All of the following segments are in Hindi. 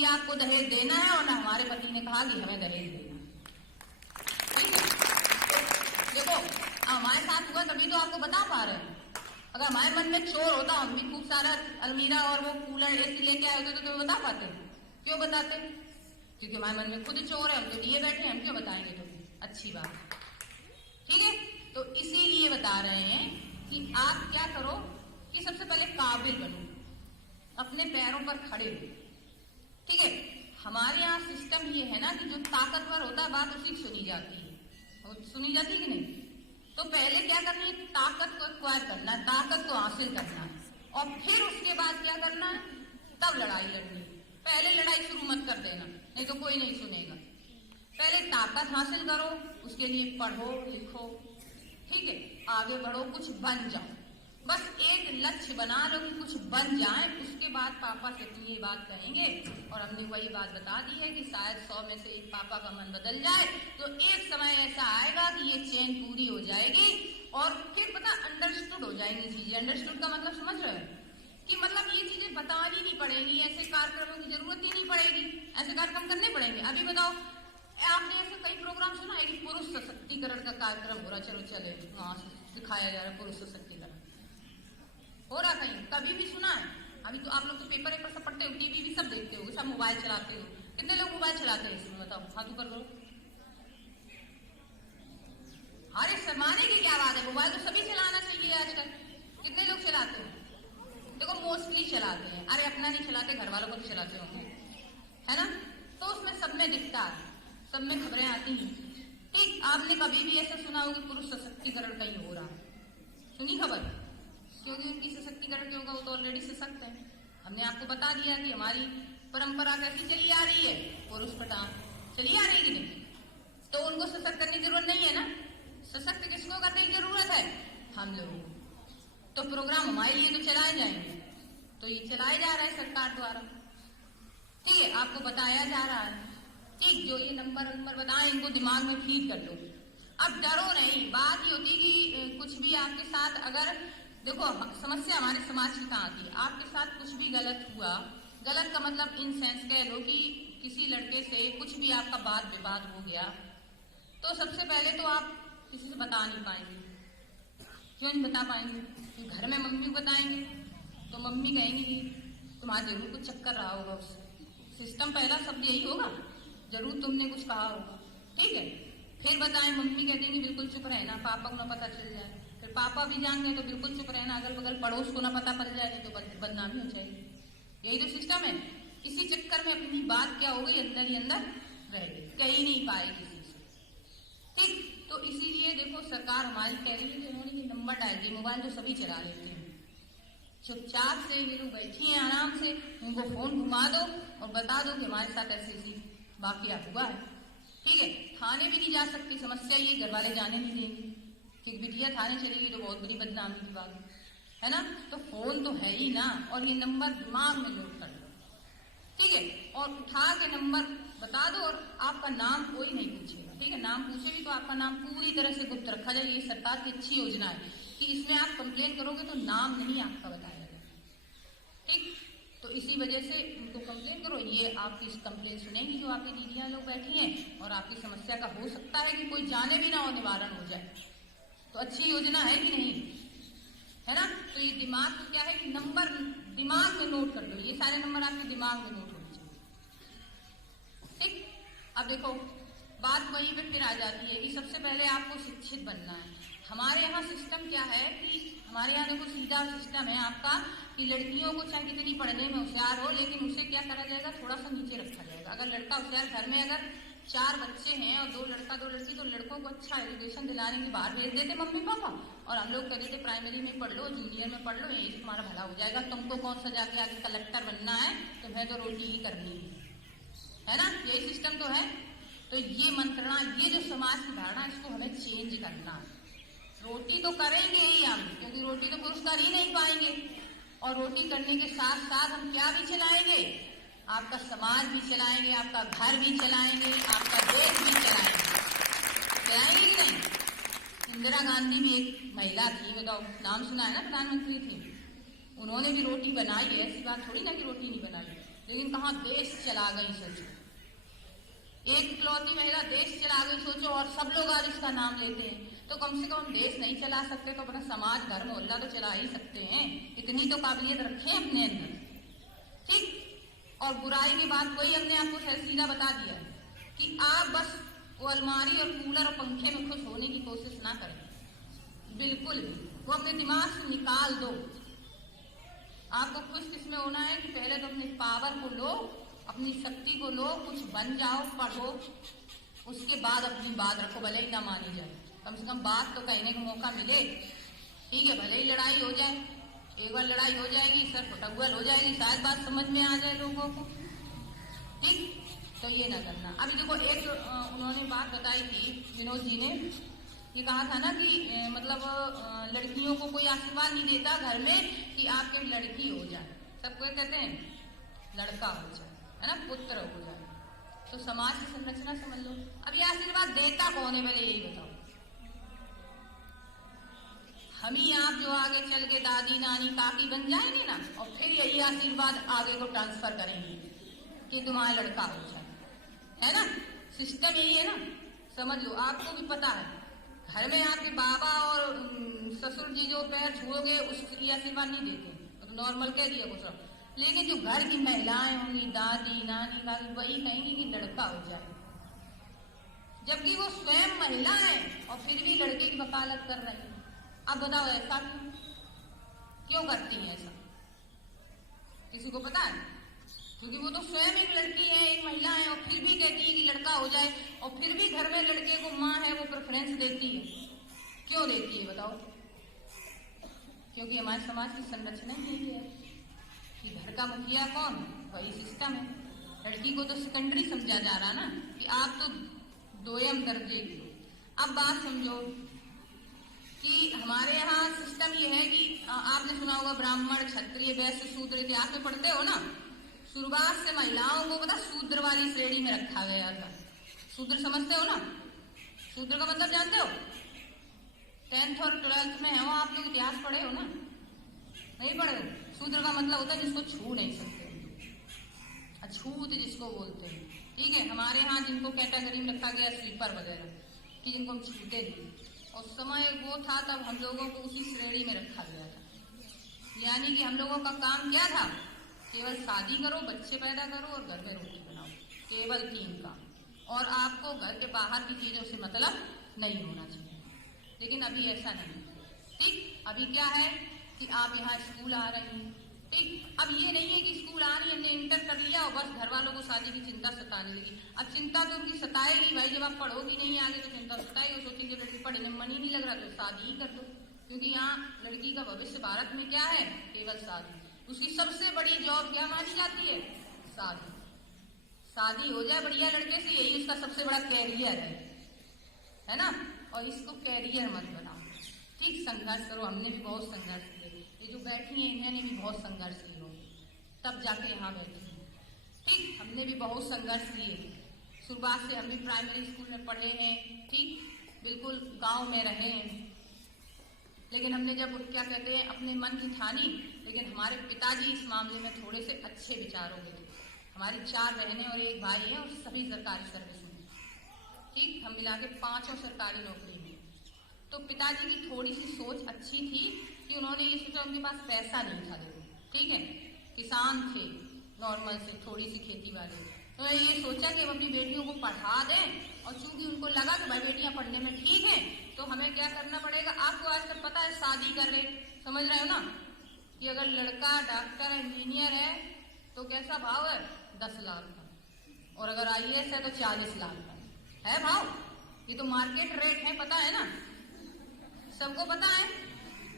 कि आपको दहेज देना है और ना हमारे पति ने कहा कि हमें दहेज देना है। ठीक है, तो देखो हमारे साथ हुआ तभी तो आपको बता पा रहे हैं। अगर हमारे मन में चोर होता, हम भी खूब सारा अलमीरा और वो कूलर एसी लेके आए होते तो तुम्हें बता पाते? क्यों बताते? क्योंकि हमारे मन में खुद चोर है, हम तो लिए बैठे हैं, हम क्यों बताएंगे तुम्हें? अच्छी बात। ठीक है, तो इसीलिए बता रहे हैं कि आप क्या करो कि सबसे पहले काबिल बनो, अपने पैरों पर खड़े हो। ठीक है, हमारे यहाँ सिस्टम ये है ना कि जो ताकतवर होता है बात उसी सुनी जाती है, सुनी जाती है कि नहीं? तो पहले क्या करना है, ताकत को एक्वायर करना है, ताकत को हासिल करना है, और फिर उसके बाद क्या करना है, तब लड़ाई लड़नी। पहले लड़ाई शुरू मत कर देना, नहीं तो कोई नहीं सुनेगा। पहले ताकत हासिल करो, उसके लिए पढ़ो लिखो, ठीक है, आगे बढ़ो, कुछ बन जाओ। बस एक लक्ष्य बना लो कि कुछ बन जाए, उसके बाद पापा से ये बात कहेंगे। और हमने वही बात बता दी है कि शायद 100 में से एक पापा का मन बदल जाए, तो एक समय ऐसा आएगा कि ये चेन पूरी हो जाएगी और फिर पता अंडरस्टूड हो जाएंगी चीजें। अंडरस्टूड का मतलब समझ रहे हो कि मतलब ये चीजें बतानी नहीं पड़ेगी, ऐसे कार्यक्रमों की जरूरत ही नहीं पड़ेगी, ऐसे कार्यक्रम करने पड़ेंगे। अभी बताओ, आपने ऐसे कई प्रोग्राम सुना है कि पुरुष सशक्तिकरण का कार्यक्रम हो रहा, चलो चले वहां दिखाया जा रहा है पुरुष सशक्तिकरण हो रहा, कहीं कभी भी सुना है? अभी तो आप लोग तो पेपर सब पढ़ते हो, टीवी भी सब देखते हो, सब मोबाइल चलाते हो। कितने लोग मोबाइल चलाते हैं इसमें बताओ, हाथ ऊपर करो। अरे शर्माने की क्या बात है, मोबाइल तो सभी चलाना चाहिए आजकल। कितने लोग चलाते हो? देखो मोस्टली चलाते हैं। अरे अपना नहीं चलाते, घर वालों को तो चलाते होंगे, है ना? तो उसमें सब में दिखता है, सब में खबरें आती हैं। ठीक, आपने कभी भी ऐसा सुना हो कि पुरुष सशक्तिकरण कहीं हो रहा है? सुनी खबर? क्योंकि उनकी सशक्तिकरण क्यों होगा, वो तो ऑलरेडी सशक्त है। हमने आपको बता दिया कि हमारी परंपरा कैसी चली आ रही है, पुरुष प्रधान चली आ रही है कि नहीं? तो उनको सशक्त करने की जरूरत नहीं है ना। सशक्त किसको करने की जरूरत है? हम लोग। तो प्रोग्राम हमारे लिए तो चलाए जाएंगे, तो ये चलाया जा रहा है सरकार द्वारा। ठीक है, आपको बताया जा रहा है। ठीक, जो ये नंबर बताए इनको दिमाग में फीड कर लो। अब डरो नहीं। बात ये होती कि कुछ भी आपके साथ अगर, देखो समस्या हमारे समाज की कहाँ आती है, आपके साथ कुछ भी गलत हुआ, गलत का मतलब इन सेंस कह लो कि किसी लड़के से कुछ भी आपका वाद विवाद हो गया, तो सबसे पहले तो आप किसी से बता नहीं पाएंगे। क्यों नहीं बता पाएंगे? कि घर में मम्मी बताएंगे तो मम्मी कहेंगी तुम्हारा जरूर कुछ चक्कर रहा होगा उससे। सिस्टम पहला शब्द यही होगा, जरूर तुमने कुछ कहा होगा। ठीक है, फिर बताएं, मम्मी कह देंगी बिल्कुल चुप रहना, पापा को ना पता चल जाए। फिर पापा भी जान गए तो बिल्कुल चुप रहना, अगल बगल पड़ोस को ना पता पड़ जाएगी तो बदनामी हो जाएगी। यही तो सिस्टम है। इसी चक्कर में अपनी बात क्या हो गई, अंदर ही अंदर रह गई, कहीं नहीं पाए किसी से। ठीक, तो इसीलिए देखो सरकार हमारी कह रही है कि उन्होंने ये नंबर डाल दिए, मोबाइल तो सभी चला लेते हैं, चुपचाप से ये लोग बैठी हैं आराम से, उनको फोन घुमा दो और बता दो कि हमारे साथ ऐसी ऐसी वाकया हुआ है। ठीक है, थाने भी नहीं जा सकती, समस्या ये घर वाले जाने नहीं देंगे कि बिटिया थाने चलेगी तो बहुत बड़ी बदनामी की बात है ना। तो फोन तो है ही ना, और ये नंबर दिमाग में नोट कर लो। ठीक है, और उठा के नंबर बता दो और आपका नाम कोई नहीं पूछेगा। ठीक है, नाम पूछे भी तो आपका नाम पूरी तरह से गुप्त रखा जाए। ये सरकार की अच्छी योजना है कि इसमें आप कंप्लेन करोगे तो नाम नहीं आपका बताया जाएगा। ठीक, तो इसी वजह से उनको कंप्लेन करो, ये आपकी कंप्लेन सुनेंगी जो आपकी दीदियां लोग बैठी हैं, और आपकी समस्या का हो सकता है कि कोई जाने भी ना हो, निवारण हो जाए। तो अच्छी योजना है कि नहीं, है ना? तो ये दिमाग को क्या है कि नंबर दिमाग में नोट कर लो, ये सारे नंबर आपके दिमाग में नोट होने चाहिए। ठीक, अब देखो बात वहीं पे फिर आ जाती है कि सबसे पहले आपको शिक्षित बनना है। हमारे यहाँ सिस्टम क्या है कि हमारे यहाँ देखो सीधा सिस्टम है आपका कि लड़कियों को चाहे कितनी पढ़ने में होशियार हो, लेकिन उसे क्या करा जाएगा, थोड़ा सा नीचे रखा जाएगा। अगर लड़का होशियार, घर में अगर 4 बच्चे हैं और 2 लड़का 2 लड़की, तो लड़कों को अच्छा एजुकेशन दिलाने के बाहर भेज देते मम्मी पापा, और हम लोग कहते थे प्राइमरी में पढ़ लो, जूनियर में पढ़ लो, यही तुम्हारा भला हो जाएगा। तुमको कौन सा जाके आगे कलेक्टर बनना है, तुम्हें तो रोटी ही करनी है ना। यही सिस्टम तो है। तो ये मंत्रणा, ये जो समाज की धारणा, इसको हमें चेंज करना है। रोटी तो करेंगे ही हम, क्योंकि रोटी तो पुरुष कर ही नहीं पाएंगे, और रोटी करने के साथ साथ हम क्या भी चलाएंगे, आपका समाज भी चलाएंगे, आपका घर भी चलाएंगे, आपका देश भी चलाएंगे। चलाएंगे कि नहीं? इंदिरा गांधी भी एक महिला थी, बताओ, नाम सुना है ना, प्रधानमंत्री थी। उन्होंने भी रोटी बनाई है, ऐसी बात थोड़ी ना कि रोटी नहीं बनाई, लेकिन कहाँ देश चला गई सोचो, एक इकलौती महिला देश चला गई सोचो, और सब लोग आज इसका नाम लेते हैं। तो कम से कम देश नहीं चला सकते तो अपना समाज घर मोहल्ला तो चला ही सकते हैं, इतनी तो काबिलियत रखें अपने अंदर, ठीक। और बुराई की बात वही हमने आपको सीधा बता दिया है कि आप बस वो अलमारी और कूलर और पंखे में खुश होने की कोशिश ना करें, बिल्कुल भी। वो अपने दिमाग से निकाल दो। आपको खुश किसमें होना है कि पहले तो अपनी पावर को लो, अपनी शक्ति को लो, कुछ बन जाओ, पढ़ो, उसके बाद अपनी बात रखो, भले ही ना मानी जाए, कम से कम बात तो कहने का मौका मिले, ठीक है। भले ही लड़ाई हो जाए, एक बार लड़ाई हो जाएगी, सर फटगुल हो जाएगी, शायद बात समझ में आ जाए लोगों को, ठीक। तो ये ना करना। अभी देखो एक उन्होंने बात बताई थी विनोद जी ने, ये कहा था ना कि मतलब लड़कियों को कोई आशीर्वाद नहीं देता घर में कि आपके लड़की हो जाए, सबको कहते हैं लड़का हो जाए, है ना, पुत्र हो जाए। तो समाज की संरचना समझ लो। अब ये आशीर्वाद देता कौन है, पहले यही बताओ। हम ही आप जो आगे चल के दादी नानी काकी बन जाएंगे ना, और फिर यही आशीर्वाद आगे को ट्रांसफर करेंगे कि तुम्हारा लड़का हो जाए, है ना। सिस्टम यही है ना, समझ लो। आपको भी पता है घर में आपके बाबा और ससुर जी जो पैर छुओगे उसके लिए आशीर्वाद नहीं देते, तो नॉर्मल कह दिया कुछ। लेकिन जो घर की महिलाएं होंगी, दादी नानी का, वही कहेंगी कि लड़का हो जाए, जबकि वो स्वयं महिला है और फिर भी लड़के की वकालत कर रही है। अब बताओ ऐसा क्यों करती है? ऐसा किसी को पता है? क्योंकि वो तो स्वयं एक लड़की है, एक महिला है, और फिर भी कहती है कि लड़का हो जाए, और फिर भी घर में लड़के को माँ है वो प्रेफरेंस देती है। क्यों देती है बताओ? क्योंकि हमारे समाज की संरचना ही यही है कि घर का मुखिया कौन, वही सिस्टम है। लड़की को तो सेकेंडरी समझा जा रहा ना, कि आप तो दोयम दर्जे की। अब बात समझो कि हमारे यहाँ सिस्टम ये है कि आपने सुना होगा ब्राह्मण क्षत्रिय वैश्य शूद्र, इतिहास में पढ़ते हो ना। शुरुआत से महिलाओं को पता शूद्र वाली श्रेणी में रखा गया था। शूद्र समझते हो ना? शूद्र का मतलब जानते हो? 10th और 12th में हो आप लोग, इतिहास पढ़े हो ना? नहीं पढ़े हो? शूद्र का मतलब होता है जिसको छू नहीं सकते, अछूत जिसको बोलते हैं, ठीक है। हमारे यहाँ जिनको कैटेगरी में रखा गया स्लीपर वगैरह, कि जिनको हम छूते नहीं, और समय वो था तब हम लोगों को उसी श्रेणी में रखा गया था। यानी कि हम लोगों का काम क्या था? केवल शादी करो, बच्चे पैदा करो और घर में रोटी बनाओ, केवल 3 काम। और आपको घर के बाहर की चीजों से मतलब नहीं होना चाहिए। लेकिन अभी ऐसा नहीं, ठीक। अभी क्या है कि आप यहाँ स्कूल आ रही हैं, ठीक। अब ये नहीं है कि स्कूल आ रही, हमने इंटर कर लिया और बस घर वालों को शादी की चिंता सताने लगी। अब चिंता तो उनकी सताएगी भाई, जब आप पढ़ोगी नहीं आगे तो चिंता सताएगी। सोचेंगे लड़की पढ़ने में मन ही नहीं लग रहा तो शादी ही कर दो, क्योंकि यहाँ लड़की का भविष्य भारत में क्या है? केवल शादी। उसकी सबसे बड़ी जॉब क्या मानी जाती है? शादी। शादी हो जाए बढ़िया लड़के से, यही उसका सबसे बड़ा कैरियर है ना। और इसको कैरियर मत बनाओ, ठीक। संघर्ष करो, हमने भी बहुत संघर्ष किए, ये जो बैठी हैं इन्होंने भी बहुत संघर्ष किए हो, तब जाके यहाँ बैठी हैं, ठीक। हमने भी बहुत संघर्ष किए, शुरुआत से हम भी प्राइमरी स्कूल में पढ़े हैं, ठीक, बिल्कुल गांव में रहे हैं। लेकिन हमने जब क्या कहते हैं अपने मन की ठानी, लेकिन हमारे पिताजी इस मामले में थोड़े से अच्छे विचारों के थे। हमारी 4 बहनें और 1 भाई है, और सभी सरकारी सर्विस में, ठीक। हम मिला के 5 सरकारी नौकरी में। तो पिताजी की थोड़ी सी सोच अच्छी थी कि उन्होंने ये सोचा, उनके पास पैसा नहीं था, देखो, ठीक है, किसान थे नॉर्मल से, थोड़ी सी खेती वाले। तो ये सोचा कि हम अपनी बेटियों को पढ़ा दें, और चूंकि उनको लगा कि भाई बेटियां पढ़ने में ठीक है, तो हमें क्या करना पड़ेगा। आपको आजकल पता है शादी कर रहे, समझ रहे हो ना, कि अगर लड़का डॉक्टर इंजीनियर है तो कैसा भाव है? 10 लाख का, और अगर IAS है तो 40 लाख का है भाव। ये तो मार्केट रेट है, पता है ना, सबको पता है,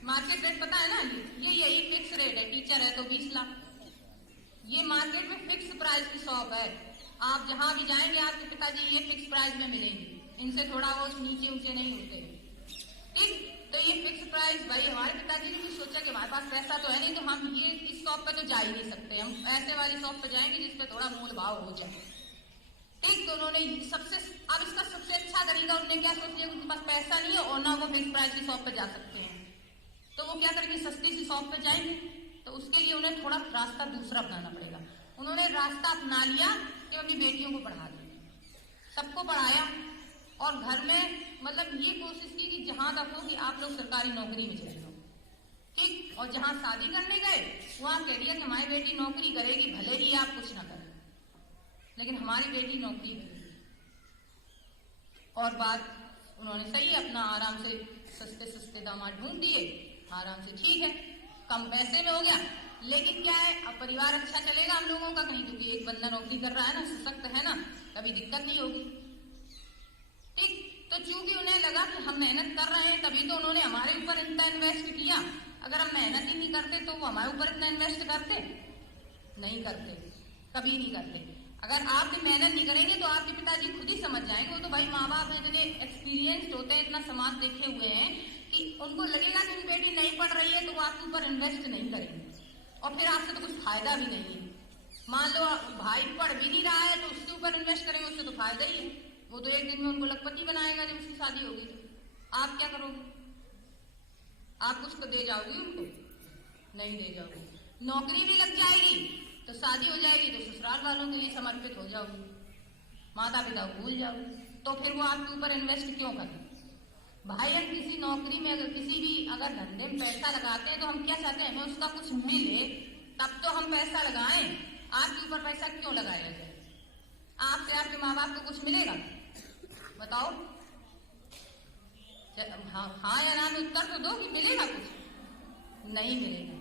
मार्केट रेट पता है ना। ये यही फिक्स रेट है। टीचर है तो 20 लाख, ये मार्केट में फिक्स प्राइस की शॉप है। आप जहां भी जाएंगे आपके पिताजी ये फिक्स प्राइस में मिलेंगे, इनसे थोड़ा वो नीचे ऊंचे नहीं होते, ठीक। तो ये फिक्स प्राइस, भाई हमारे पिताजी ने भी सोचा कि हमारे पास पैसा तो है नहीं, तो हम ये इस शॉप पे तो जा ही नहीं सकते, हम ऐसे वाली शॉप पे जाएंगे जिसपे थोड़ा मोल भाव हो जाए, ठीक। तो उन्होंने सबसे, अब इसका सबसे अच्छा तरीका उन्होंने क्या सोच लिया, उनके पास पैसा नहीं है और ना वो फिक्स प्राइस की शॉप पे जा सकते हैं, तो वो क्या करेंगे, सस्ती सी शॉप पे जाएंगे। तो उसके लिए उन्हें थोड़ा रास्ता दूसरा अपनाना पड़ेगा। उन्होंने रास्ता अपना लिया कि अपनी बेटियों को पढ़ा दें, सबको पढ़ाया और घर में मतलब ये कोशिश की कि जहां तक हो कि आप लोग सरकारी नौकरी में चले जाओ, ठीक। और जहां शादी करने गए वहां कह दिया कि हमारी बेटी नौकरी करेगी, भले ही आप कुछ ना करें, लेकिन हमारी बेटी नौकरी करेगी। और बात उन्होंने सही अपना आराम से सस्ते सस्ते दामाद ढूंढ दिए, आराम से, ठीक है, कम पैसे में हो गया। लेकिन क्या है, अब परिवार अच्छा चलेगा हम लोगों का कहीं, क्योंकि एक बंदा नौकरी कर रहा है ना, सशक्त है ना, कभी दिक्कत नहीं होगी, ठीक। तो चूंकि उन्हें लगा कि हम मेहनत कर रहे हैं तभी तो उन्होंने हमारे ऊपर इतना इन्वेस्ट किया। अगर हम मेहनत ही नहीं करते तो वो हमारे ऊपर इतना इन्वेस्ट करते नहीं, करते, कभी नहीं करते। अगर आप भी मेहनत नहीं करेंगे तो आपके पिताजी खुद ही समझ जाएंगे, वो तो भाई माँ बाप इतने एक्सपीरियंस्ड होते हैं, इतना समाज देखे हुए हैं कि उनको लगेगा कि बेटी नहीं पढ़ रही है तो वो आपके ऊपर इन्वेस्ट नहीं करेंगे, और फिर आपसे तो कुछ फायदा भी नहीं है। मान लो भाई पढ़ भी नहीं रहा है तो उसके ऊपर इन्वेस्ट करेंगे, उससे तो फायदा ही है, वो तो एक दिन में उनको लखपति बनाएगा जब उसकी शादी होगी तो आप क्या करोगे? आप कुछ तो दे जाओगी उनको? नहीं दे जाओगे। नौकरी भी लग जाएगी तो शादी हो जाएगी तो ससुराल वालों के लिए समर्पित हो जाओगी, माता पिता को भूल जाओगी, तो फिर वो आपके ऊपर इन्वेस्ट क्यों करें? भाई हम किसी नौकरी में अगर किसी भी अगर धंधे में पैसा लगाते हैं तो हम क्या चाहते हैं, हमें उसका कुछ मिले तब तो हम पैसा लगाएं। आपके ऊपर पैसा क्यों लगाया जाए? आपसे आपके माँ बाप को कुछ मिलेगा? बताओ, हाँ या ना में उत्तर तो दो कि मिलेगा कुछ? नहीं मिलेगा,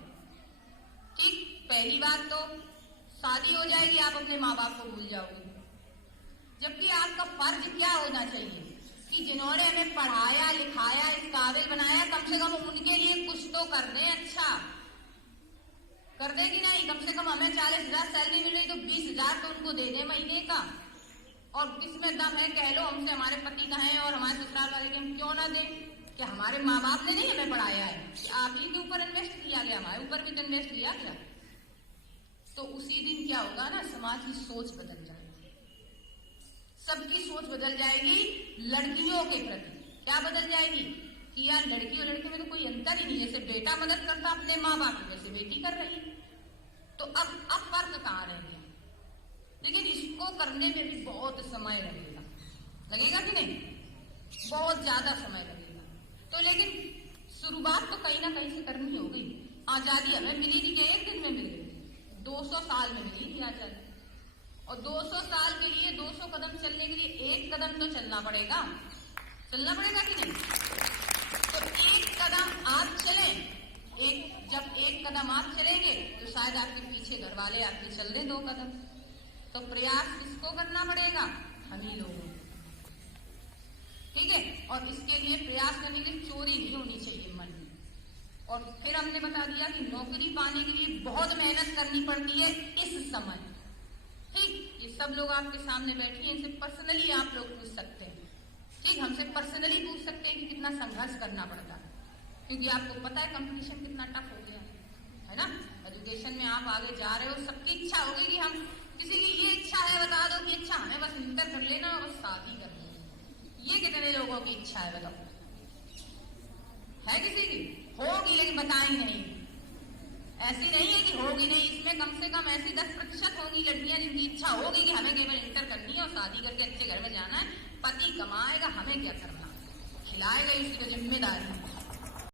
ठीक। पहली बात तो शादी हो जाएगी, आप अपने माँ बाप को भूल जाओगे, जबकि आपका फर्ज क्या होना चाहिए कि जिन्होंने हमें पढ़ाया लिखाया इस काबिल बनाया, कम से कम उनके लिए कुछ तो कर दें, अच्छा कर दे कि नहीं? कम से कम हमें 40,000 सैलरी मिल रही तो 20,000 तो उनको दे दे महीने का, और किसमें दम है कह लो हमसे हमारे पति का है और हमारे ससुराल वाले के हम क्यों ना दें? कि हमारे माँ बाप ने नहीं हमें पढ़ाया है, आप ही के ऊपर इन्वेस्ट किया गया, हमारे ऊपर भी तो इन्वेस्ट किया गया। तो उसी दिन क्या होगा ना, समाज की सोच बदल जाएगी, सबकी सोच बदल जाएगी लड़कियों के प्रति। क्या बदल जाएगी कि यार लड़की और लड़के में तो कोई अंतर ही नहीं, जैसे बेटा मदद करता अपने माँ बाप की वैसे बेटी कर रही है, तो अब फर्क कहाँ रह गया? लेकिन इसको करने में भी बहुत समय लगेगा, लगेगा कि नहीं? बहुत ज्यादा समय लगेगा। तो लेकिन शुरुआत तो कहीं ना कहीं से करनी होगी। आजादी हमें मिली थी कि एक दिन में मिली, 200 साल में मिली थी आजादी, और 200 साल के लिए 200 कदम चलने के लिए एक कदम तो चलना पड़ेगा, चलना पड़ेगा कि नहीं? तो एक कदम आप चलें, जब एक कदम आप चलेंगे तो शायद आपके पीछे घर वाले आपके चल रहे 2 कदम। तो प्रयास किसको करना पड़ेगा? हम ही लोगों, ठीक है। और इसके लिए प्रयास करने के लिए चोरी नहीं होनी चाहिए मन में। और फिर हमने बता दिया कि नौकरी पाने के लिए बहुत मेहनत करनी पड़ती है इस समय, ठीक। ये सब लोग आपके सामने बैठे हैं, इनसे पर्सनली आप लोग पूछ सकते हैं, ठीक। हमसे पर्सनली पूछ सकते हैं कि कितना संघर्ष करना पड़ता है, क्योंकि आपको पता है कंपटीशन कितना टफ हो गया है ना। एजुकेशन में आप आगे जा रहे हो, सबकी इच्छा होगी कि हम, किसी की ये इच्छा है बता दो कि अच्छा हमें बस इंटर कर लेना और बस शादी कर लेना, ये कितने लोगों की इच्छा है बताओ? है किसी की? होगी लेकिन बताई नहीं, ऐसी नहीं है कि होगी नहीं, इसमें कम से कम ऐसी 10% होंगी लड़कियां जिनकी इच्छा होगी कि हमें केवल इंटर करनी है और शादी करके अच्छे घर में जाना है, पति कमाएगा, हमें क्या करना, खिलाएगा, उसकी तो जिम्मेदारी है।